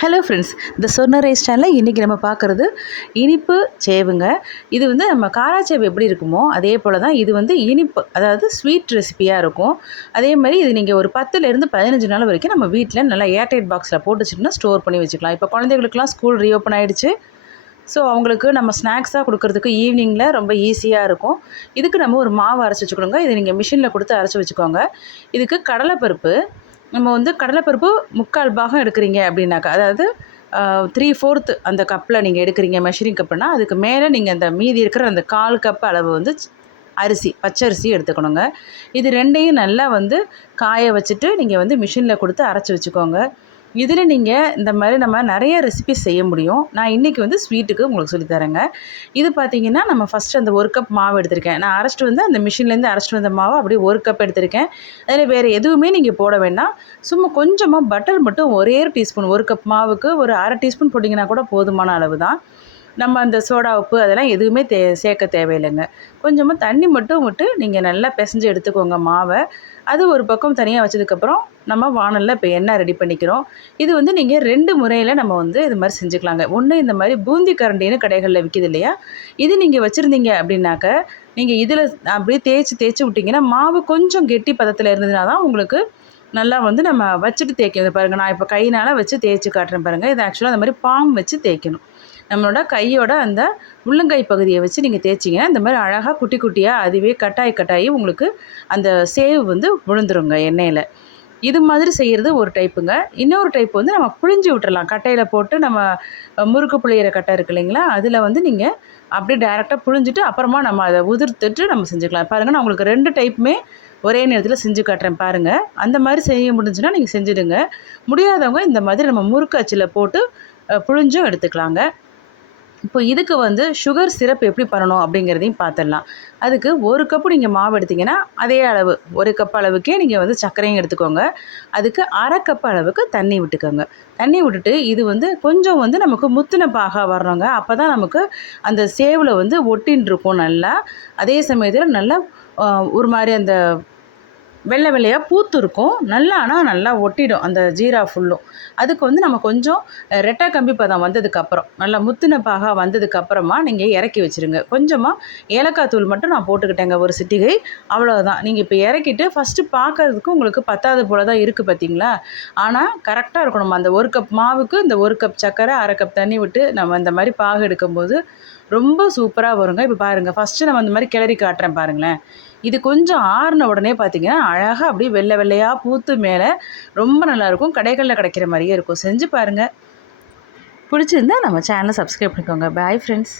Hello friends இந்த சொன்ன rice சேனலில் இன்றைக்கி நம்ம பார்க்குறது இனிப்பு சேவுங்க. இது வந்து நம்ம காராச்சேவு எப்படி இருக்குமோ அதே போல் தான் இது வந்து இனிப்பு அதாவது ஸ்வீட் ரெசிபியாக இருக்கும். அதே மாதிரி இது நீங்கள் ஒரு பத்துலேருந்து பதினஞ்சு நாள் வரைக்கும் நம்ம வீட்டில் நல்லா ஏர்டைட் பாக்ஸில் போட்டு வச்சுட்டுனா ஸ்டோர் பண்ணி வச்சுக்கலாம். இப்போ குழந்தைகளுக்குலாம் ஸ்கூல் ரீஓப்பன் ஆகிடுச்சு ஸோ அவங்களுக்கு நம்ம ஸ்நாக்ஸாக கொடுக்குறதுக்கு ஈவினிங்கில் ரொம்ப ஈஸியாக இருக்கும். இதுக்கு நம்ம ஒரு மாவு அரைச்சி வச்சுக்கணுங்க. இது நீங்கள் மிஷினில் கொடுத்து அரைச்சி வச்சுக்கோங்க. இதுக்கு கடலைப்பருப்பு நம்ம வந்து கடலைப்பருப்பு முக்கால் பாகம் எடுக்கிறீங்க அப்படின்னாக்கா அதாவது த்ரீ ஃபோர்த்து அந்த கப்பில் நீங்கள் எடுக்கிறீங்க மெஷரிங் கப்புனா அதுக்கு மேலே நீங்கள் அந்த மீதி இருக்கிற அந்த கால் கப் அளவு வந்து அரிசி பச்சரிசி எடுத்துக்கணுங்க. இது ரெண்டையும் நல்லா வந்து காய வச்சுட்டு நீங்கள் வந்து மிஷினில் கொடுத்து அரைச்சி வச்சுக்கோங்க. இதில் நீங்கள் இந்த மாதிரி நம்ம நிறைய ரெசிபி செய்ய முடியும். நான் இன்றைக்கி வந்து ஸ்வீட்டுக்கு உங்களுக்கு சொல்லித்தரேங்க இது பார்த்தீங்கன்னா நம்ம ஃபஸ்ட்டு அந்த ஒரு கப் மாவு எடுத்திருக்கேன். நான் அரைச்சிட்டு வந்து அந்த மிஷின்லேருந்து அரைச்சிட்டு வந்த மாவு அப்படியே ஒரு கப் எடுத்திருக்கேன். அதில் வேறு எதுவுமே நீங்கள் போட வேண்டாம். சும்மா கொஞ்சமாக பட்டர் மட்டும் ஒரே டீஸ்பூன் ஒரு கப் மாவுக்கு ஒரு அரை டீஸ்பூன் போட்டிங்கன்னா கூட போதுமான அளவு தான். நம்ம அந்த சோடா உப்பு அதெல்லாம் எதுவுமே தே சேர்க்க தேவையில்லைங்க. கொஞ்சமாக தண்ணி மட்டும் விட்டு நீங்கள் நல்லா பிசைஞ்சு எடுத்துக்கோங்க மாவை. அது ஒரு பக்கம் தனியாக வச்சதுக்கப்புறம் நம்ம வானலில் இப்போ எண்ணெய் ரெடி பண்ணிக்கிறோம். இது வந்து நீங்கள் ரெண்டு முறையில் நம்ம வந்து இது மாதிரி செஞ்சுக்கலாங்க. ஒன்று இந்த மாதிரி பூந்தி கரண்டின்னு கடைகளில் விற்கிது இல்லையா? இது நீங்கள் வச்சுருந்தீங்க அப்படின்னாக்க நீங்கள் இதில் அப்படியே தேய்ச்சி தேய்ச்சி விட்டிங்கன்னா மாவு கொஞ்சம் கெட்டி பதத்தில் இருந்ததுனா தான் உங்களுக்கு நல்லா வந்து நம்ம வச்சுட்டு தேய்க்கணும் பாருங்கள் நான் இப்போ கையினால் வச்சு தேய்ச்சி காட்டுறேன் பாருங்கள் இது ஆக்சுவலாக அந்த மாதிரி பாம் வச்சு தேய்க்கணும். நம்மளோட கையோட அந்த உள்ளங்கை பகுதியை வச்சு நீங்கள் தேய்ச்சிங்க. இந்த மாதிரி அழகாக குட்டி குட்டியாக அதுவே கட்டாயி கட்டாயி உங்களுக்கு அந்த சேவ் வந்து விழுந்துருங்க எண்ணெயில். இது மாதிரி செய்கிறது ஒரு டைப்புங்க. இன்னொரு டைப் வந்து நம்ம புழிஞ்சு விட்டுறலாம். கட்டையில் போட்டு நம்ம முறுக்கு புளியிற கட்டை இருக்கு இல்லைங்களா? அதில் வந்து நீங்கள் அப்படியே டேரெக்டாக புழிஞ்சிட்டு அப்புறமா நம்ம அதை உதிர்த்துட்டு நம்ம செஞ்சுக்கலாம். பாருங்கள் நான் உங்களுக்கு ரெண்டு டைப்புமே ஒரே நேரத்தில் செஞ்சு காட்டுறேன் பாருங்கள் அந்த மாதிரி செய்ய முடிஞ்சுன்னா நீங்கள் செஞ்சுடுங்க. முடியாதவங்க இந்த மாதிரி நம்ம முறுக்கு அச்சில் போட்டு புழிஞ்சும் எடுத்துக்கலாங்க. இப்போ இதுக்கு வந்து சுகர் சிரப் எப்படி பண்ணணும் அப்படிங்கிறதையும் பார்த்துடலாம். அதுக்கு ஒரு கப்பு நீங்கள் மாவு எடுத்திங்கன்னா அதே அளவு ஒரு கப் அளவுக்கே நீங்கள் வந்து சர்க்கரையும் எடுத்துக்கோங்க. அதுக்கு அரை கப் அளவுக்கு தண்ணி விட்டுக்கோங்க. தண்ணி விட்டுட்டு இது வந்து கொஞ்சம் வந்து நமக்கு முத்தின பாகா வரணுங்க. அப்போ தான் நமக்கு அந்த சேவில் வந்து ஒட்டின்னு இருக்கும் நல்லா. அதே சமயத்தில் நல்லா ஒரு மாதிரி அந்த வெள்ளை வெள்ளையாக பூத்து இருக்கும். நல்லா ஆனால் நல்லா ஒட்டிடும் அந்த ஜீரா ஃபுல்லும் அதுக்கு வந்து நம்ம கொஞ்சம் ரெட்டை கம்பி பதம் வந்ததுக்கப்புறம் நல்லா முத்தின பாகா வந்ததுக்கப்புறமா நீங்கள் இறக்கி வச்சுருங்க. கொஞ்சமாக ஏலக்காய் தூள் மட்டும் நான் போட்டுக்கிட்டேங்க ஒரு சிட்டிகை. அவ்வளோதான் நீங்கள் இப்போ இறக்கிட்டு ஃபஸ்ட்டு பார்க்கறதுக்கு உங்களுக்கு பத்தாவது போல தான் இருக்குது பார்த்தீங்களா ஆனால் கரெக்டாக இருக்கணும். அந்த ஒரு கப் மாவுக்கு இந்த ஒரு கப் சர்க்கரை அரை கப் தண்ணி விட்டு நம்ம இந்த மாதிரி பாகு எடுக்கும்போது ரொம்ப சூப்பராக வருங்க. இப்போ பாருங்கள் ஃபஸ்ட்டு நம்ம இந்த மாதிரி கிளறி காட்டுறேன் பாருங்களேன். இது கொஞ்சம் ஆறின உடனே பார்த்தீங்கன்னா அழகாக அப்படியே வெள்ளை வெள்ளையாக பூத்து மேலே ரொம்ப நல்லாயிருக்கும் கடைகளில் கிடைக்கிற மாதிரியே இருக்கும். செஞ்சு பாருங்கள் பிடிச்சிருந்தா நம்ம சேனலை சப்ஸ்கிரைப் பண்ணிக்கோங்க. Bye friends